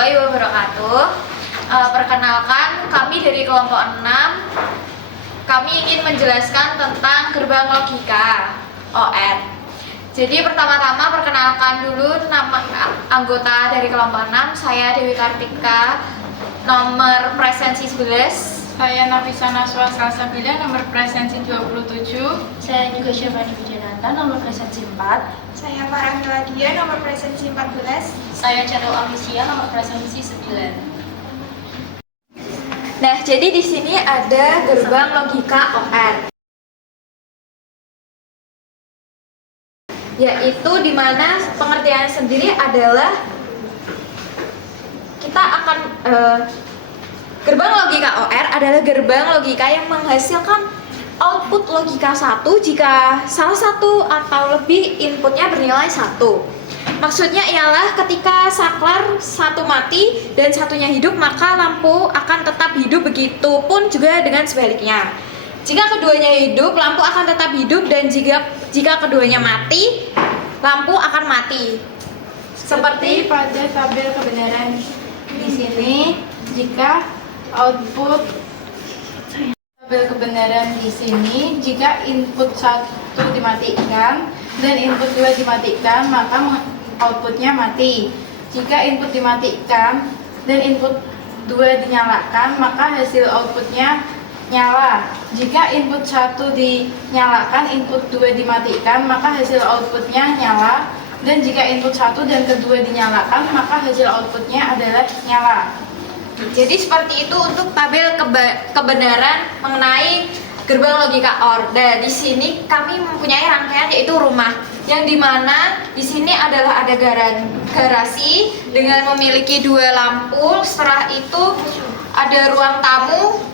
warahmatullahi wabarakatuh. Perkenalkan, kami dari kelompok 6. Kami ingin menjelaskan tentang gerbang logika OR. Jadi pertama-tama perkenalkan dulu nama anggota dari kelompok 6. Saya Dewi Kartika, nomor presensi 11. Saya Nafisa Naswa Salsabila, nomor presensi 27. Saya juga Syabani Wijananta, nomor presensi 4. Saya Farah Miladia, nomor presensi 14. Saya Channel Amisia, nomor presensi 9. Nah, jadi di sini ada gerbang logika OR. Yaitu di mana pengertiannya sendiri adalah kita akan gerbang logika OR adalah gerbang logika yang menghasilkan output logika 1 jika salah satu atau lebih inputnya bernilai 1. Maksudnya ialah ketika saklar satu mati dan satunya hidup, maka lampu akan tetap hidup, begitupun juga dengan sebaliknya. Jika keduanya hidup, lampu akan tetap hidup, dan jika keduanya mati, lampu akan mati. Seperti pada tabel kebenaran di sini, jika output tabel kebenaran di sini, jika input 1 dimatikan dan input 2 dimatikan, maka outputnya mati. Jika input dimatikan dan input 2 dinyalakan, maka hasil outputnya nyala. Jika input 1 dinyalakan, input 2 dimatikan, maka hasil outputnya nyala. Dan jika input 1 dan kedua dinyalakan, maka hasil outputnya adalah nyala. Jadi seperti itu untuk tabel kebenaran mengenai gerbang logika OR. Dan di sini kami mempunyai rangkaian yaitu rumah, yang dimana di sini adalah ada garasi dengan memiliki 2 lampu. Setelah itu ada ruang tamu,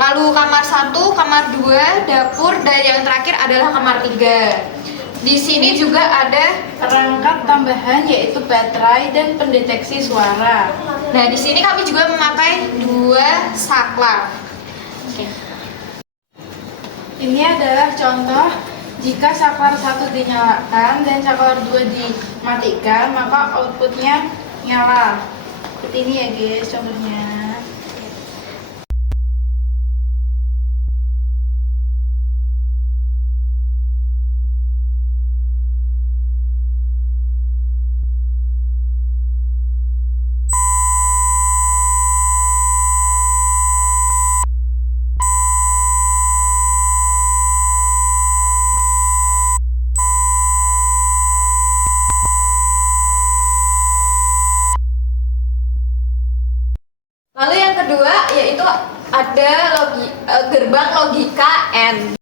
lalu kamar 1, kamar 2, dapur, dan yang terakhir adalah kamar 3. Di sini juga ada Perangkat tambahan yaitu baterai dan pendeteksi suara. Nah, di sini kami juga memakai 2 saklar. Oke. Ini adalah contoh jika saklar 1 dinyalakan dan saklar 2 dimatikan, maka outputnya nyala. Seperti ini ya guys contohnya. Lalu yang kedua yaitu ada gerbang logika AND,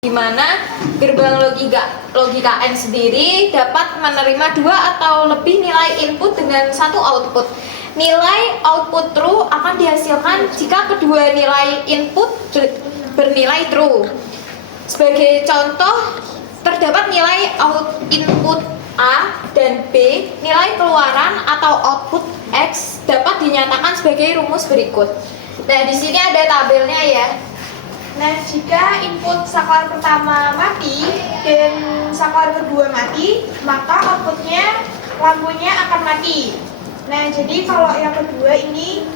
di mana gerbang logika AND sendiri dapat menerima 2 atau lebih nilai input dengan 1 output. Nilai output true akan dihasilkan jika kedua nilai input bernilai true. Sebagai contoh, terdapat nilai input A dan B, nilai keluaran atau output X dapat dinyatakan sebagai rumus berikut. Nah, di sini ada tabelnya ya. Nah, jika input saklar pertama mati dan saklar kedua mati, maka outputnya lampunya akan mati. Nah, jadi kalau yang kedua ini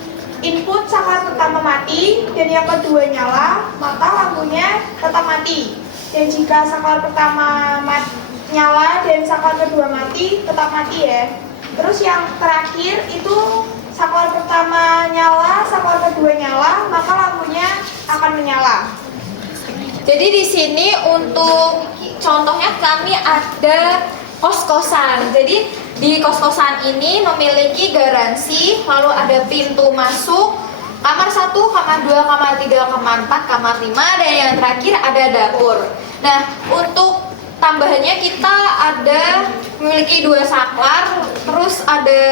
input saklar pertama mati dan yang kedua nyala, maka lampunya tetap mati. Dan jika saklar pertama nyala dan saklar kedua mati, tetap mati ya. Terus yang terakhir itu saklar pertama nyala, saklar kedua nyala, maka lampunya akan menyala. Jadi di sini untuk contohnya kami ada kos-kosan. Jadi di kos-kosan ini memiliki garansi, lalu ada pintu masuk, kamar 1, kamar 2, kamar 3, kamar 4, kamar 5, dan yang terakhir ada dapur. Nah, untuk tambahannya kita ada memiliki 2 saklar, terus ada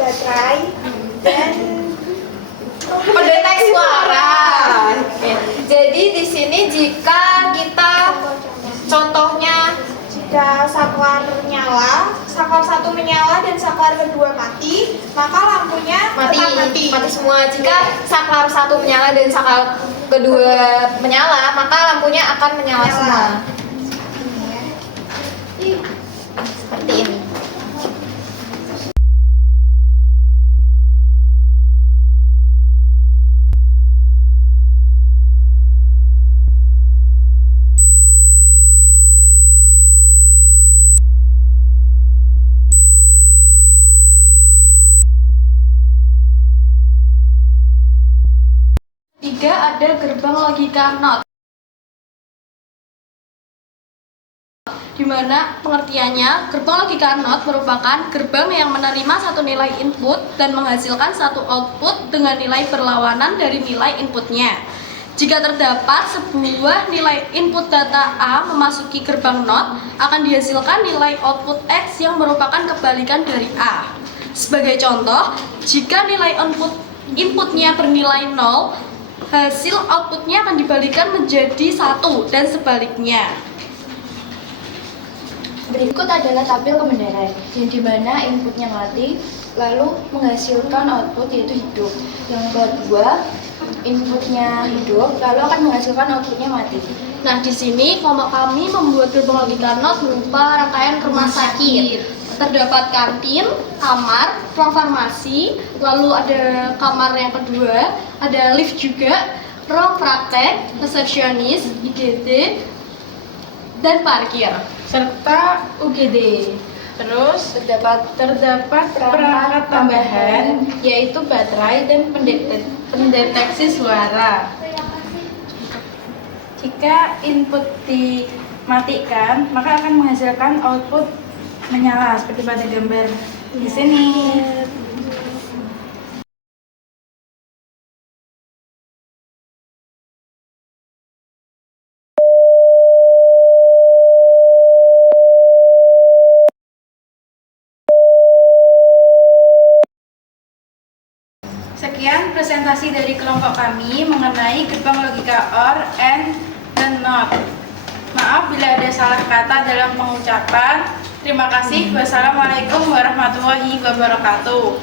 Baterai dan pendeteksi suara. Oke. Jadi di sini jika kita contohnya jika saklar nyala, saklar 1 menyala dan saklar kedua mati, maka lampunya tetap mati. mati semua. Jika saklar 1 menyala dan saklar kedua menyala, maka lampunya akan menyala semua. Seperti ini. ketiga ada gerbang logika NOT, di mana pengertiannya gerbang logika NOT merupakan gerbang yang menerima satu nilai input dan menghasilkan satu output dengan nilai berlawanan dari nilai inputnya. Jika terdapat sebuah nilai input data A memasuki gerbang NOT, akan dihasilkan nilai output X yang merupakan kebalikan dari A. Sebagai contoh, jika nilai inputnya bernilai 0, hasil outputnya akan dibalikan menjadi 1 dan sebaliknya. Berikut adalah tabel kebenaran, yang dimana inputnya mati, lalu menghasilkan output yaitu hidup. Yang kedua, inputnya hidup, lalu akan menghasilkan outputnya mati. Nah, di sini kelompok kami membuat gerbang logika NOT berupa rangkaian rumah sakit. Terdapat kantin, kamar, ruang farmasi, lalu ada kamar yang kedua, ada lift juga, ruang praktek, resepsionis, IGD, dan parkir. serta UGD. Terus terdapat perangkat tambahan yaitu baterai dan pendeteksi suara. Jika input dimatikan, maka akan menghasilkan output menyala seperti pada gambar di sini. Sekian presentasi dari kelompok kami mengenai gerbang logika OR, AND, dan NOT. Maaf bila ada salah kata dalam pengucapan. Terima kasih. Wassalamualaikum warahmatullahi wabarakatuh.